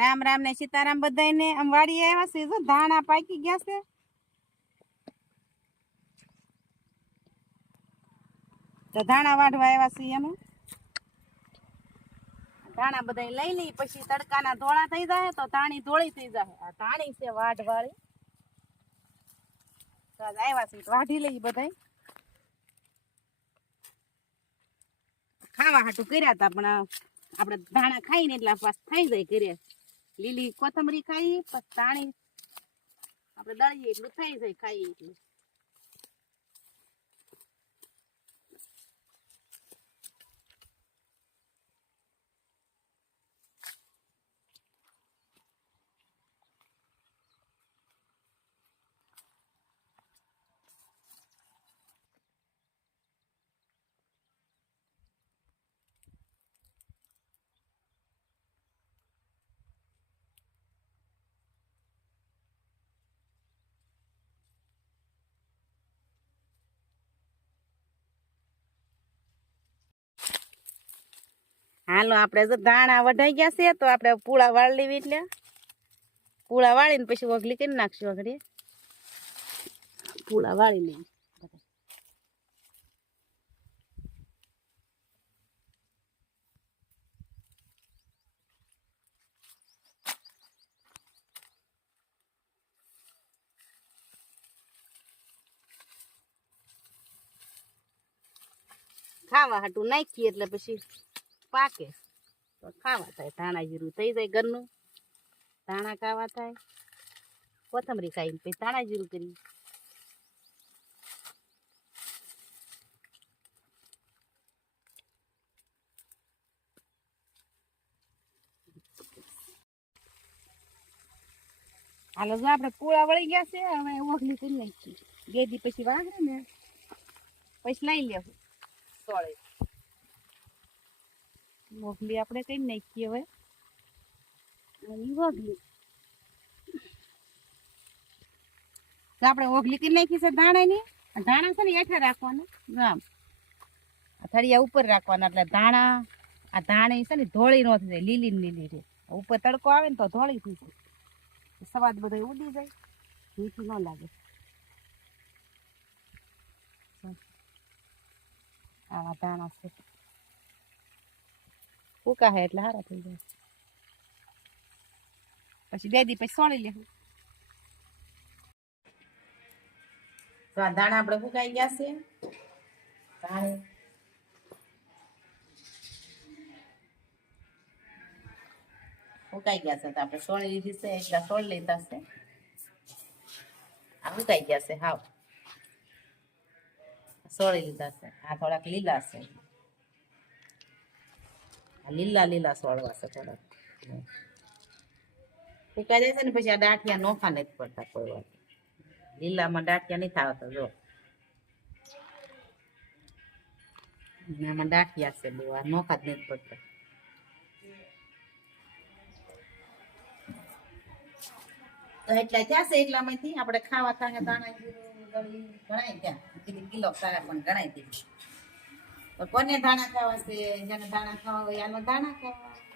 રામ રામ ને સીતારામ બધાયને આમ વાડીએ આવ્યા છે જો ધાણા પાકી ગયા છે તો ધાણા વાઢવા આવ્યા છીએ અમે ધાણા બધા લઈ લઈ પછી તડકાના ધોળા થઈ જાય તો ધાણી ધોળી થઈ જાય આ ધાણી છે વાઢ વાળી તો આજ આવ્યા છે તો વાઢી લઈ બધાય ખાવા હાટું કર્યા હતા પણ આપણે ધાણા ખાઈને એટલા પાસ થઈ જાય કર્યા લીલી કોથમરી ખાઈ પછી તાણી આપણે દળીએ એટલું થઈ જાય ખાઈએ એટલું. હાલો આપણે જો ધાણા વઢાઈ ગયા છે તો આપણે પૂળા વાળી લેવી એટલે પૂળા વાળીને પછી વગલી કરી નાખશું આગળ પૂળા વાળી લેવી ખાવા હાટું નાખીએ એટલે પછી પાકે તો ખાવા થાય ધાણા જીરું થઈ જાય ઘરનું ધાણા ખાવા થાય કોથમરી ખાઈને પછી ધાણા જીરું કરી હાલો જો આપણે પૂળા વળી ગયા છે હવે ઓગલી કરી નાખી બે દી પછી વાગે ને પછી લઈ લેવું સોળે મોગલી આપણે કઈ નાખીએ હવે. અને વગલી તો આપણે ઓગલી કરી નાખી છે ધાણાની. ધાણા છે ને હેઠા રાખવાના. આમ થળિયા ઉપર રાખવાના એટલે દાણા આ ધાણી છે ને ધોળી નો થઈ જાય લીલી લીલી રે. ઉપર તડકો આવે ને તો ધોળી થઈ જાય. સવાદ બધો ઉડી જાય. મીઠી ન લાગે. આ ધાણા છે. ફૂકા હે એટલે સારા થઈ જાય. પછી બે દી પછી સોળી લેવું તો આ દાણા આપણે ફૂકાઈ ગયા છે. ધાણે. ફૂકાઈ ગયા છે તો આપણે સોળી લીધી છે એટલે સોળ લીધા છે. આ ફૂકાઈ ગયા છે, હાવ. સોળી લીધા છે. આ થોડાક લીલા છે. લીલા લીલા સોળવા છે થોડા ફૂકાઈ જાય છે ને પછી આ દાંઠિયા નોખા નથી પડતા કોઈ વાર. લીલામાં દાંઠિયા નહીં થતા જો. આમાં દાંઠિયા છે બહુ, આ નોખા જ નથી પડતા. એટલા ત્યાં છે એટલામાંથી? આપણે ખાવા થાય ગણાય ત્યાં. કિલો સારા પણ ગણાય દીધું તો કોને દાણા ખાવા છે? જેને દાણા ખાવા હોય આને દાણા ખાવા.